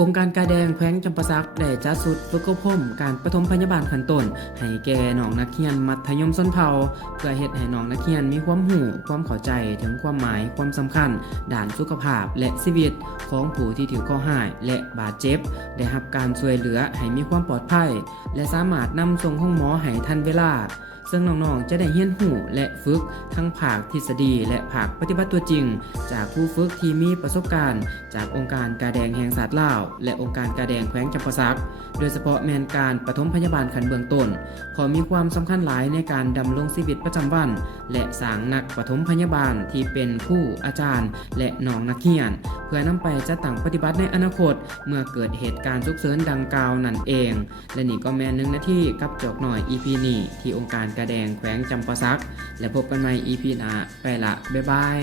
องค์การกาแดงแขวงจำปาสักได้จัดสุดฝึกอบรมการปฐมพยาบาลขั้นต้นให้แก่น้องนักเรียนมัธยมส้นเผาเพื่อเฮ็ดให้น้องนักเรียนมีความรู้ความเข้าใจถึงความหมายความสำคัญด้านสุขภาพและชีวิตของผู้ที่ถูกข้อหายและบาดเจ็บได้รับการช่วยเหลือให้มีความปลอดภัยและสามารถนำส่งห้องหมอให้ทันเวลาซึ่งน้องๆจะได้เรียนรู้และฝึกทั้งภาคทฤษฎีและภาคปฏิบัติตัวจริงจากผู้ฝึกที่มีประสบการณ์จากองค์การกาแดงแห่งชาติลาวและองค์การกาแดงแขวงจำปาสักโดยเฉพาะแมนการปฐมพยาบาลขั้นเบื้องต้นขอมีความสำคัญหลายในการดำรงชีวิตประจำวันและสร้างนักปฐมพยาบาลที่เป็นครูอาจารย์และน้องนักเรียนเพื่อนำไปจัดตั้งปฏิบัติในอนาคตเมื่อเกิดเหตุการณ์ฉุกเฉินดังกล่าวนั่นเองและนี่ก็แม่น1 นาทีกับจอกหน่อย EP นี้ที่องค์การกาแดงแขวงจำปาสักและพบกันใหม่ EP หน้าไปละบ๊ายบาย